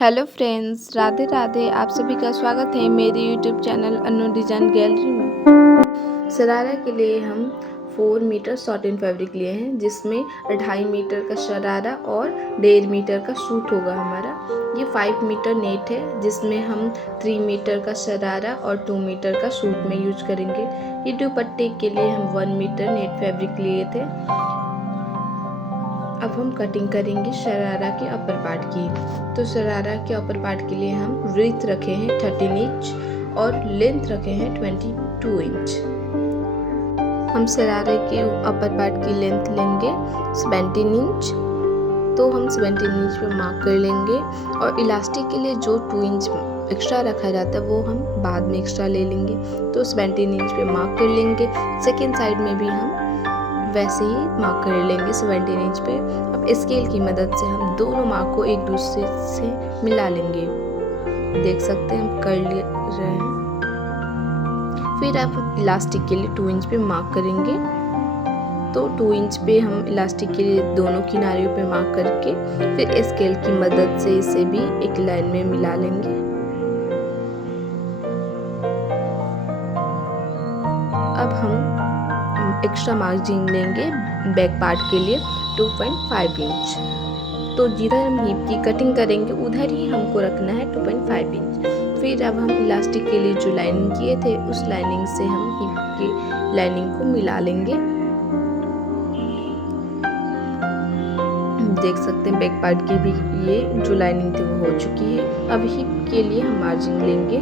Hello friends, Radhe Radhe. आप सभी का स्वागत है मेरे यूट्यूब चैनल अनु डिज़ाइन गैलरी में। शरारा के लिए हम 4 मीटर सॉटिन फैब्रिक लिए हैं, जिसमें 2.5 मीटर का शरारा और 1.5 मीटर का सूट होगा हमारा। ये 5 मीटर नेट है, जिसमें हम 3 मीटर का शरारा और 2 मीटर का सूट में यूज करेंगे। ये दुपट्टे के लिए हम 1 मीटर नेट फैब्रिक लिए थे। अब हम कटिंग करेंगे शरारा के अपर पार्ट की। तो शरारा के अपर पार्ट के लिए हम विड्थ रखे हैं 13 इंच और लेंथ रखे हैं 22 इंच। हम शरारे के अपर पार्ट की लेंथ लेंगे 17 इंच। तो हम 17 इंच पे मार्क कर लेंगे, और इलास्टिक के लिए जो 2 इंच एक्स्ट्रा रखा जाता है वो हम बाद में एक्स्ट्रा ले लेंगे। तो 17 इंच पे मार्क कर लेंगे। सेकेंड साइड में भी हम वैसे ही मार्क कर लेंगे 17 इंच पे। अब स्केल की मदद से हम दोनों मार्क को एक दूसरे से मिला लेंगे। देख सकते हैं हम कर ले रहे हैं। फिर आप इलास्टिक के लिए 2 इंच पे मार्क करेंगे। तो 2 इंच पे हम इलास्टिक के लिए दोनों किनारियों पे मार्क करके फिर स्केल की मदद से इसे भी एक लाइन में मिला लेंगे। अब हम एक्स्ट्रा मार्जिन लेंगे बैक पार्ट के लिए 2.5 इंच। तो जिधर हम हिप की कटिंग करेंगे उधर ही हमको रखना है 2.5 इंच। फिर अब हम इलास्टिक के लिए जो लाइनिंग किए थे उस लाइनिंग से हम हिप की लाइनिंग को मिला लेंगे। देख सकते हैं बैक पार्ट की भी ये जो लाइनिंग थी वो हो चुकी है। अब हिप के लिए हम मार्जिन लेंगे।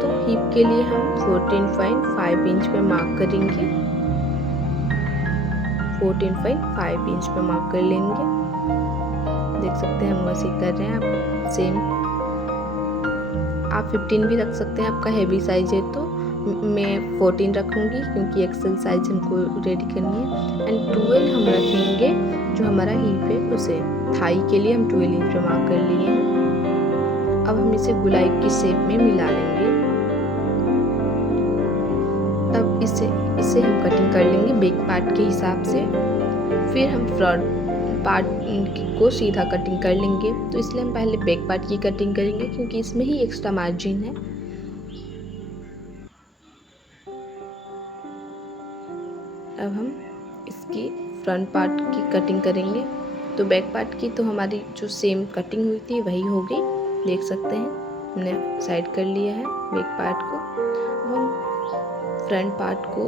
तो हिप के लिए हम 14.5 इंच पे मार्क करेंगे। 14.5 इंच पे मार्क कर लेंगे। देख सकते हैं हम वैसे कर रहे हैं। आप सेम आप 15 भी रख सकते हैं, आपका हैवी साइज है तो। मैं 14 रखूँगी क्योंकि एक्सेल साइज हमको रेडी करनी है। एंड 12 हम रखेंगे जो हमारा हिप है उसे। थाई के लिए हम 12 इंच पे मार्क कर लिए हैं। अब हम इसे गुलाई की शेप में मिला लेंगे। तब इसे हम कटिंग कर लेंगे बैक पार्ट के हिसाब से। फिर हम फ्रंट पार्ट को सीधा कटिंग कर लेंगे। तो इसलिए हम पहले बैक पार्ट की कटिंग करेंगे क्योंकि इसमें ही एक्स्ट्रा मार्जिन है। अब हम इसकी फ्रंट पार्ट की कटिंग करेंगे। तो बैक पार्ट की तो हमारी जो सेम कटिंग हुई थी वही हो गई। देख सकते हैं हमने साइड कर लिया है बैक पार्ट को। अब हम फ्रंट पार्ट को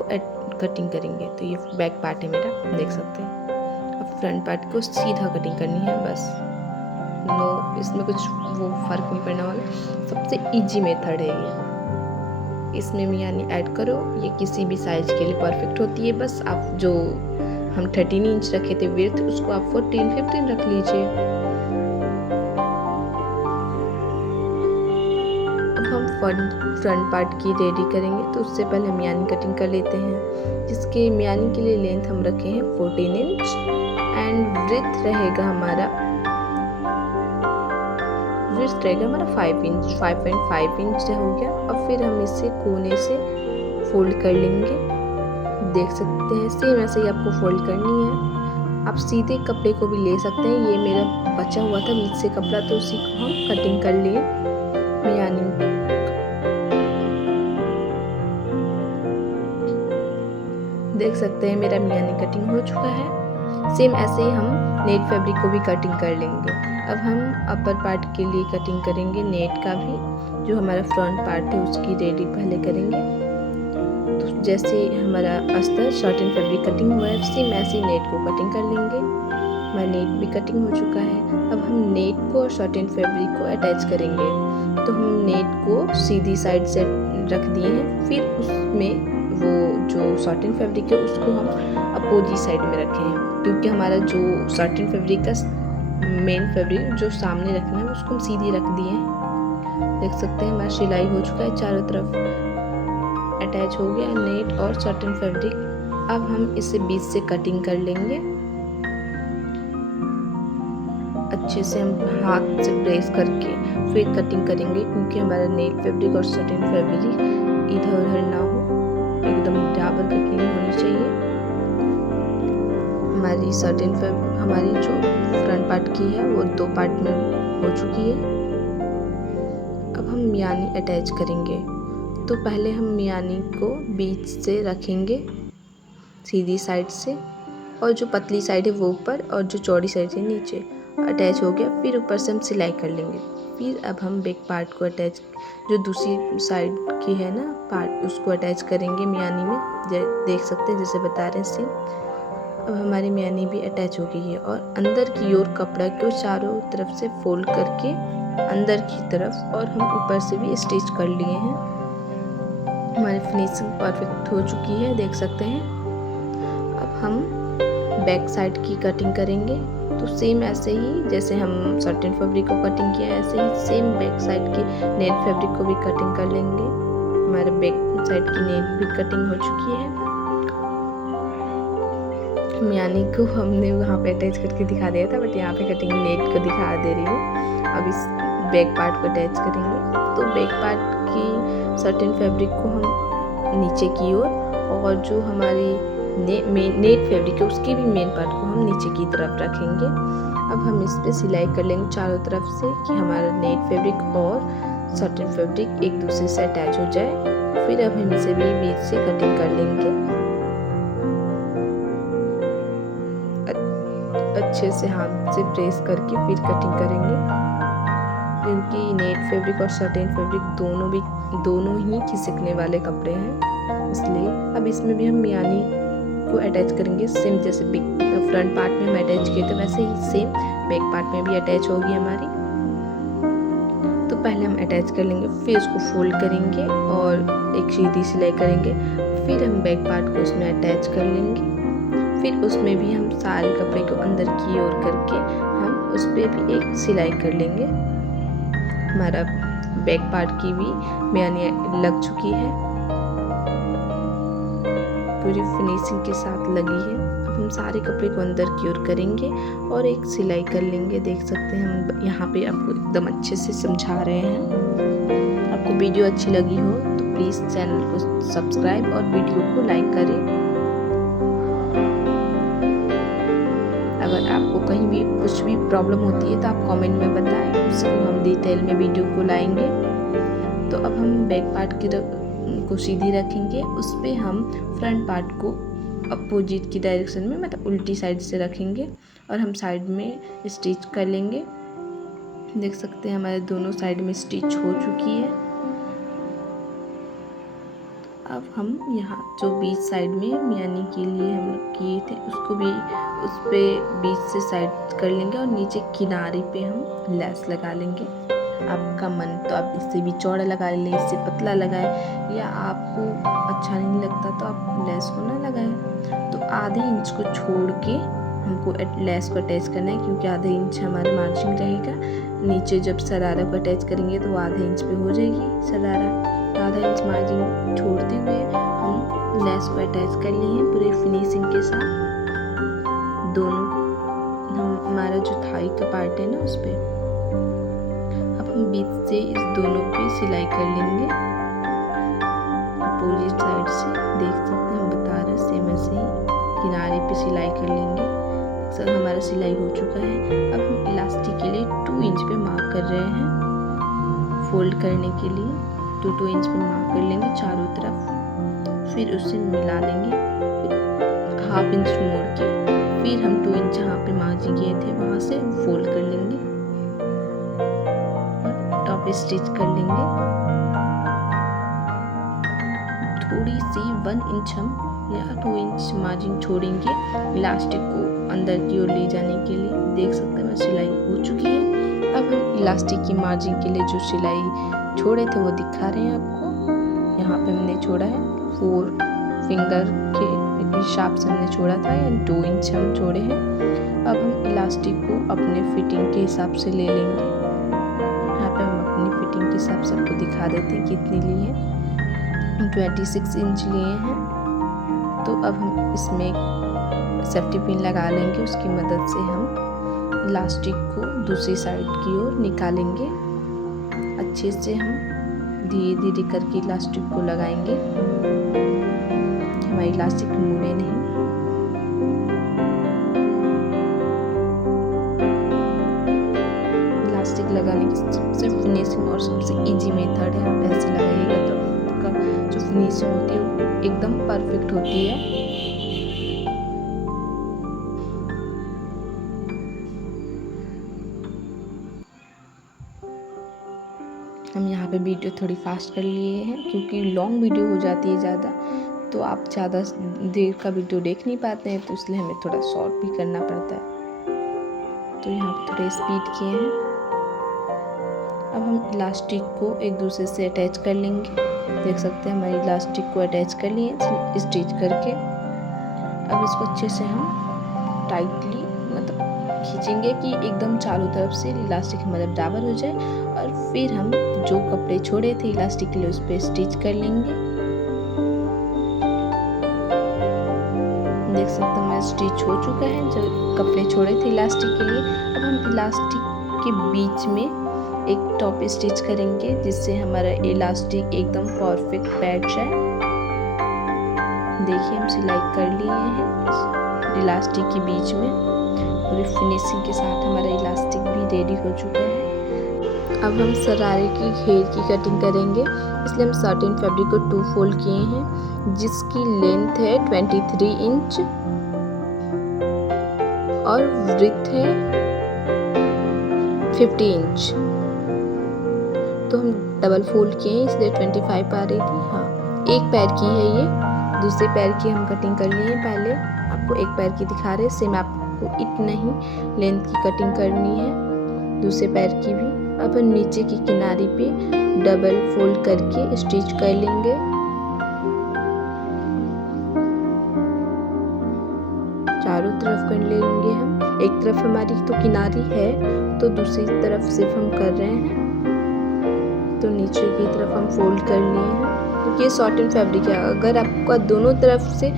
कटिंग करेंगे। तो ये बैक पार्ट है मेरा, देख सकते हैं। अब फ्रंट पार्ट को सीधा कटिंग करनी है बस। नो, इसमें कुछ वो फर्क नहीं पड़ने वाला। सबसे इजी मेथड है ये। इसमें मियानी ऐड करो, ये किसी भी साइज के लिए परफेक्ट होती है। बस आप जो हम 13 इंच रखे थे विड्थ, उसको आप 14-15 रख लीजिए। फ्रंट पार्ट की रेडी करेंगे। तो उससे पहले हम मियानी कटिंग कर लेते हैं, जिसके मियानी के लिए लेंथ हम रखे हैं 14 इंच एंड विड्थ रहेगा हमारा 5 इंच। 5.5 इंच हो गया। अब फिर हम इसे कोने से फोल्ड कर लेंगे। देख सकते हैं सेम ऐसे ही आपको फोल्ड करनी है। आप सीधे कपड़े को भी ले सकते हैं। ये मेरा बचा हुआ था बीच से कपड़ा, तो उसी को हम कटिंग कर लिए मियानी। देख सकते हैं मेरा मियानी कटिंग हो चुका है। सेम ऐसे ही हम नेट फैब्रिक को भी कटिंग कर लेंगे। अब हम अपर पार्ट के लिए कटिंग करेंगे नेट का भी। जो हमारा फ्रंट पार्ट है उसकी रेडी पहले करेंगे। तो जैसे हमारा अस्तर शॉर्टन फैब्रिक कटिंग हुआ है, सेम ऐसे ही नेट को कटिंग कर लेंगे। हमारा नेट भी कटिंग हो चुका है। अब हम नेट को और शॉर्टन फैब्रिक को अटैच करेंगे। तो हम नेट को सीधी साइड से रख दिए हैं। फिर उसमें वो जो सॉटिन फैब्रिक है उसको हम अपोजिट साइड में रखे हैं, क्योंकि हमारा जो सॉटिन फैब्रिक का मेन फैब्रिक जो सामने रखना है उसको हम सीधे रख दिए हैं। देख सकते हैं हमारा सिलाई हो चुका है, चारों तरफ अटैच हो गया नेट और सॉटिन फैब्रिक। अब हम इसे बीच से कटिंग कर लेंगे। अच्छे से हम हाथ से प्रेस करके फिर कटिंग करेंगे, क्योंकि हमारा नेट फैब्रिक और सॉटिन फैब्रिक इधर उधर ना हो, एकदम बराबर कटिंग होनी चाहिए। हमारी हमारी जो फ्रंट पार्ट की है वो 2 पार्ट में हो चुकी है। मियानी अटैच करेंगे। तो पहले हम मियानी को बीच से रखेंगे सीधी साइड से, और जो पतली साइड है वो ऊपर और जो चौड़ी साइड है नीचे। अटैच हो गया। फिर ऊपर से हम सिलाई कर लेंगे। फिर अब हम बैक पार्ट को अटैच, जो दूसरी साइड की है ना पार्ट, उसको अटैच करेंगे मियानी में। देख सकते हैं जैसे बता रहे हैं सेम। अब हमारी मियानी भी अटैच हो गई है, और अंदर की ओर कपड़ा को चारों तरफ से फोल्ड करके अंदर की तरफ, और हम ऊपर से भी स्टिच कर लिए हैं। हमारी फिनिशिंग परफेक्ट हो चुकी है, देख सकते हैं। अब हम बैक साइड की कटिंग करेंगे। तो सेम ऐसे ही जैसे हम सर्टेन फैब्रिक को कटिंग किया है, ऐसे ही सेम बैक साइड की नेट फैब्रिक को भी कटिंग कर लेंगे। हमारे बैक साइड की नेट भी कटिंग हो चुकी है। मियानी को हमने वहाँ पे अटैच करके दिखा दिया था, बट यहाँ पे कटिंग नेट को दिखा दे रही हूँ। अब इस बैक पार्ट को अटैच करेंगे। तो बैक पार्ट की सर्टेन फैब्रिक को हम नीचे की ओर, और जो हमारी नेट फैब्रिक है उसकी भी मेन पार्ट को हम नीचे की तरफ रखेंगे। अब हम इस पे सिलाई कर लेंगे चारों तरफ से, कि हमारा नेट फैब्रिक और सर्टेन फैब्रिक एक दूसरे से अटैच हो जाए। फिर अब हम इसे भी बीच से कटिंग कर लेंगे अच्छे से, हाथ से प्रेस करके फिर कटिंग करेंगे, क्योंकि नेट फैब्रिक और सर्टेन फैब्रिक दोनों ही खिसकने वाले कपड़े हैं, इसलिए। अब इसमें भी हम मियानी को अटैच करेंगे, सेम जैसे फ्रंट पार्ट में हम अटैच किए थे वैसे ही सेम बैक पार्ट में भी अटैच होगी हमारी। तो पहले हम अटैच कर लेंगे, फिर उसको फोल्ड करेंगे और एक सीधी सिलाई करेंगे। फिर हम बैक पार्ट को उसमें अटैच कर लेंगे। फिर उसमें भी हम सारे कपड़े को अंदर की ओर करके हम उस पर भी एक सिलाई कर लेंगे। हमारा बैक पार्ट की भी मियानी लग चुकी है, पूरी फिनिशिंग के साथ लगी है। अब हम सारे कपड़े को अंदर की ओर करेंगे और एक सिलाई कर लेंगे। देख सकते हैं हम यहाँ पे आपको एकदम अच्छे से समझा रहे हैं। आपको वीडियो अच्छी लगी हो तो प्लीज़ चैनल को सब्सक्राइब और वीडियो को लाइक करें। अगर आपको कहीं भी कुछ भी प्रॉब्लम होती है तो आप कमेंट में बताएं, उसको हम डिटेल में वीडियो को लाएंगे। तो अब हम बैक पार्ट को सीधी रखेंगे, उस पर हम फ्रंट पार्ट को अपोजिट की डायरेक्शन में, मतलब उल्टी साइड से रखेंगे, और हम साइड में स्टिच कर लेंगे। देख सकते हैं हमारे दोनों साइड में स्टिच हो चुकी है। अब हम यहाँ जो बीच साइड में मियानी के लिए हम लोग किए थे उसको भी उस पे बीच से साइड कर लेंगे, और नीचे किनारे पे हम लेस लगा लेंगे। आपका मन तो आप इससे भी चौड़ा लगा लें, इससे पतला लगाएं, या आपको अच्छा नहीं लगता तो आप लेस को ना लगाएं। तो आधे इंच को छोड़ के हमको लेस को अटैच करना है, क्योंकि आधे इंच हमारा मार्जिन रहेगा। नीचे जब शरारा को अटैच करेंगे तो आधे इंच पे हो जाएगी शरारा। आधा इंच मार्जिन छोड़ते हुए हम लेस को अटैच कर लिए हैं पूरे फिनिशिंग के साथ। दोनों हमारा जो थाई का पार्ट है ना उस पे अब हम बीच से इस दोनों पे सिलाई कर लेंगे अपोजिट साइड से। देख सकते हैं हम बता रहे हैं सेम ऐसे ही किनारे पे सिलाई कर लेंगे। सर हमारा सिलाई हो चुका है। अब हम इलास्टिक के लिए 2 इंच पे मार्क कर रहे हैं। फोल्ड करने के लिए 2 इंच पे मार्क कर लेंगे चारों तरफ, फिर उससे मिला लेंगे, फिर हाफ इंच मोड़ के फिर हम 2 इंच जहाँ पे मार्जिन किए थे वहाँ से फोल्ड कर लेंगे और टॉप स्टिच कर लेंगे। थोड़ी सी 1 इंच हम या 2 इंच मार्जिन छोड़ेंगे इलास्टिक को अंदर की ओर ले जाने के लिए। देख सकते हैं सिलाई हो चुकी है। अब हम इलास्टिक की मार्जिन के लिए जो सिलाई छोड़े थे वो दिखा रहे हैं आपको। यहाँ पे हमने छोड़ा है 4 फिंगर के हिसाब से हमने छोड़ा था, या 2 इंच हम छोड़े हैं। अब हम इलास्टिक को अपने फिटिंग के हिसाब से ले लेंगे। यहाँ पे हम अपनी फिटिंग के हिसाब से आपको दिखा देते हैं कितनी ली है। 26 इंच लिए हैं। तो अब हम इसमें सेफ्टी पिन लगा लेंगे, उसकी मदद से हम इलास्टिक को दूसरी साइड की ओर निकालेंगे। अच्छे से हम धीरे धीरे करके इलास्टिक को लगाएंगे, हमारी इलास्टिक मुड़े नहीं। इलास्टिक लगाने की सबसे फिनिशिंग और और सबसे इजी मेथड है। आप ऐसे लगाइएगा तो आपका जो फिनिशिंग होती है वो एकदम परफेक्ट होती है। हम यहाँ पे वीडियो थोड़ी फास्ट कर लिए हैं क्योंकि लॉन्ग वीडियो हो जाती है ज़्यादा, तो आप ज़्यादा देर का वीडियो देख नहीं पाते हैं, तो इसलिए हमें थोड़ा शॉर्ट भी करना पड़ता है। तो यहाँ पे थोड़े स्पीड किए हैं। अब हम इलास्टिक को एक दूसरे से अटैच कर लेंगे। देख सकते हैं हमारी इलास्टिक को अटैच कर लिए स्टिच करके। अब इसको अच्छे से हम टाइटली मतलब खींचेंगे कि एकदम चारों तरफ से इलास्टिक हमारा बराबर हो जाए, और फिर हम जो कपड़े छोड़े थे इलास्टिक के लिए उस पर स्टिच कर लेंगे। देख सकते हैं हमारा स्टिच हो चुका है जो कपड़े छोड़े थे इलास्टिक के लिए। अब हम इलास्टिक के बीच में एक टॉप स्टिच करेंगे जिससे हमारा इलास्टिक एकदम परफेक्ट बैठ जाए। देखिए हम सिलाई कर लिए हैं इलास्टिक के बीच में, पूरी फिनिशिंग के साथ हमारा इलास्टिक भी रेडी हो चुका है। अब हम शरारे की घेर की कटिंग करेंगे, इसलिए हम सर्टेन फैब्रिक को 2 फोल्ड किए हैं जिसकी लेंथ है 23 इंच और विड्थ है 50 इंच। तो हम डबल फोल्ड किए हैं इसलिए 25 आ रही थी। हाँ, एक पैर की है ये, दूसरे पैर की हम कटिंग कर लिए हैं। पहले आपको एक पैर की दिखा रहे हैं, सेम आपको इतना ही लेंथ की कटिंग करनी है दूसरे पैर की भी। अब हम नीचे की किनारे पे डबल फोल्ड करके स्टिच कर लेंगे। चारों तरफ कर लेंगे हम। एक तरफ हमारी तो किनारी है तो दूसरी तरफ सिर्फ हम कर रहे हैं, तो नीचे की तरफ हम फोल्ड कर लिए हैं क्योंकि ये सॉर्टेन फैब्रिक है। अगर आपका दोनों तरफ से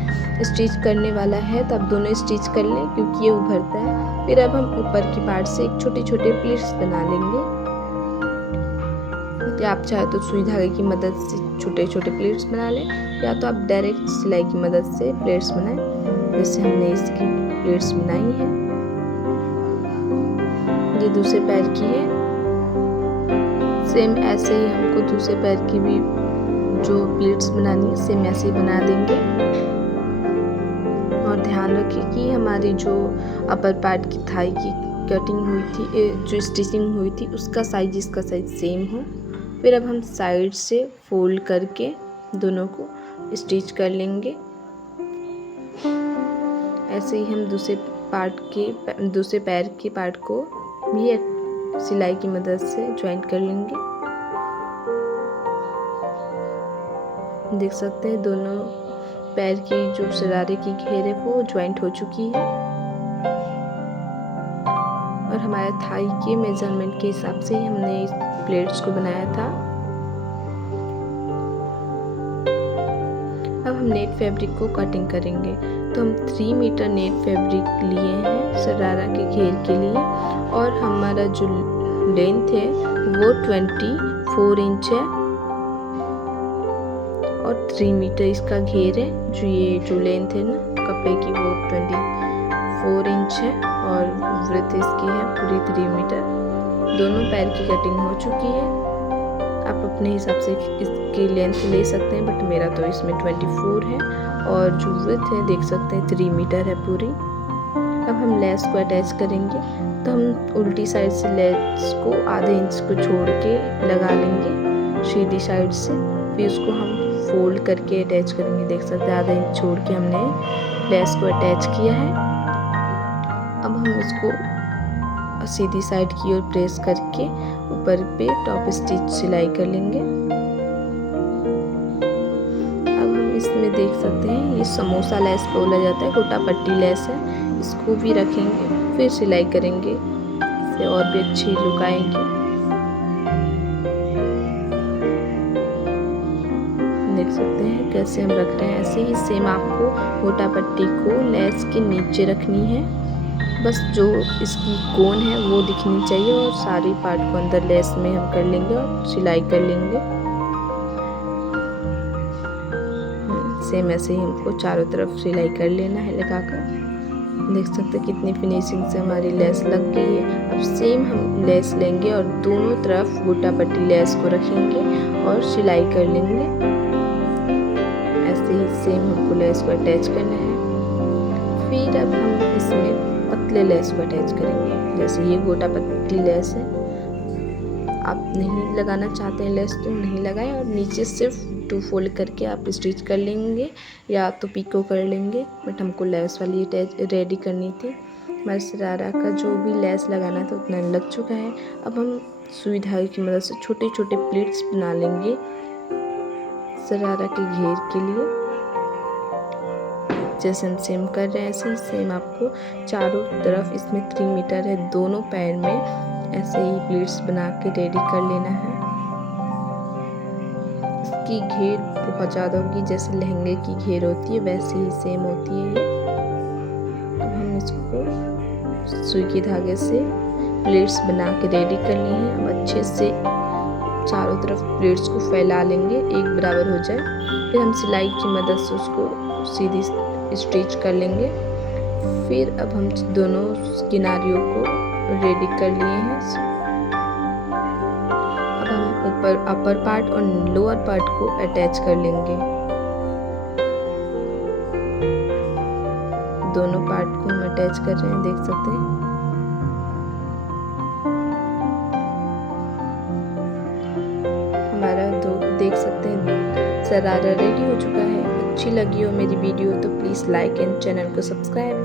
स्टिच करने वाला है तो आप दोनों स्टिच कर लें क्योंकि ये उभरता है। फिर अब हम ऊपर की पार्ट से एक छोटे छोटे प्लीट्स बना लेंगे, या आप चाहे तो सुई धागे की मदद से छोटे छोटे प्लेट्स बना लें, या तो आप डायरेक्ट सिलाई की मदद से प्लेट्स बनाएं जैसे हमने इसकी प्लेट्स बनाई है। ये दूसरे पैर की है, सेम ऐसे ही हमको दूसरे पैर की भी जो प्लेट्स बनानी है सेम ऐसे ही बना देंगे। और ध्यान रखिए कि हमारी जो अपर पार्ट की थाई की कटिंग हुई थी, जो स्टिचिंग हुई थी उसका साइज इसका साइज सेम हो। फिर अब हम साइड से फोल्ड करके दोनों को स्टिच कर लेंगे। ऐसे ही हम दूसरे पैर के पार्ट को भी सिलाई की मदद से ज्वाइंट कर लेंगे। देख सकते हैं दोनों पैर की जो शरारे की घेर है वो ज्वाइंट हो चुकी है, और हमारे थाई के मेजरमेंट के हिसाब से ही हमने इस प्लेट्स को बनाया था। अब हम नेट फैब्रिक को कटिंग करेंगे, तो हम 3 मीटर नेट फैब्रिक लिए हैं शरारा के घेर के लिए, और हमारा जो लेंथ है वो 24 इंच है, और 3 मीटर इसका घेर है। जो ये जो लेंथ है ना कपड़े की वो 24 इंच है, और विड्थ इसकी है पूरी 3 मीटर। दोनों पैर की कटिंग हो चुकी है। आप अपने हिसाब से इसकी लेंथ ले सकते हैं, बट मेरा तो इसमें 24 है, और जो विड्थ है देख सकते हैं 3 मीटर है पूरी। अब हम लेस को अटैच करेंगे, तो हम उल्टी साइड से लेस को आधे इंच को छोड़ के लगा लेंगे सीधी साइड से, फिर उसको हम फोल्ड करके अटैच करेंगे। देख सकते हैं आधा इंच छोड़ के हमने लेस को अटैच किया है। अब हम इसको सीधी साइड की ओर प्रेस करके ऊपर पे टॉप स्टिच सिलाई कर लेंगे। अब हम इसमें देख सकते हैं ये समोसा लेस बोला जाता है, गोटा पट्टी लेस है, इसको भी रखेंगे फिर सिलाई करेंगे, इससे और भी अच्छी लुक आएगी। देख सकते हैं कैसे हम रख रहे हैं, ऐसे ही सेम आपको गोटा पट्टी को लेस के नीचे रखनी है, बस जो इसकी कोन है वो दिखनी चाहिए, और सारी पार्ट को अंदर लेस में हम कर लेंगे और सिलाई कर लेंगे। सेम ऐसे ही हमको चारों तरफ सिलाई कर लेना है लगाकर। देख सकते हैं कितनी फिनिशिंग से हमारी लेस लग गई है। अब सेम हम लेस लेंगे और दोनों तरफ गोटा पट्टी लेस को रखेंगे और सिलाई कर लेंगे। ऐसे ही सेम हमको लेस को अटैच करना है। फिर अब हम इसमें पतले लेस को अटैच करेंगे। जैसे ये गोटा पट्टी लेस है, आप नहीं लगाना चाहते हैं लेस तो नहीं लगाएं और नीचे सिर्फ 2 फोल्ड करके आप स्टिच कर लेंगे या तो पिको कर लेंगे। बट हमको लेस वाली रेडी करनी थी। हमारे शरारा का जो भी लेस लगाना था उतना लग चुका है। अब हम सुई धागे की मदद से छोटे छोटे प्लीट्स बना लेंगे शरारा के घेर के लिए। जैसे हम सेम कर रहे हैं ऐसे ही सेम आपको चारों तरफ, इसमें 3 मीटर है दोनों पैर में, ऐसे ही प्लीट्स बना के रेडी कर लेना है। इसकी घेर बहुत ज़्यादा होगी, जैसे लहंगे की घेर होती है वैसे ही सेम होती है ये। अब हम इसको सुई के धागे से प्लेट्स बना के रेडी करनी है। अब अच्छे से चारों तरफ प्लेट्स को फैला लेंगे, एक बराबर हो जाए। फिर हम सिलाई की मदद से उसको सीधी स्टिच कर लेंगे। फिर अब हम दोनों किनारियों को रेडी कर लिए हैं। अब हम ऊपर अपर पार्ट और लोअर पार्ट को अटैच कर लेंगे। दोनों पार्ट को हम अटैच कर रहे हैं, देख सकते हैं। हमारा देख सकते हैं शरारा रेडी हो चुका है। अच्छी लगी हो मेरी वीडियो तो प्लीज़ लाइक एंड चैनल को सब्सक्राइब।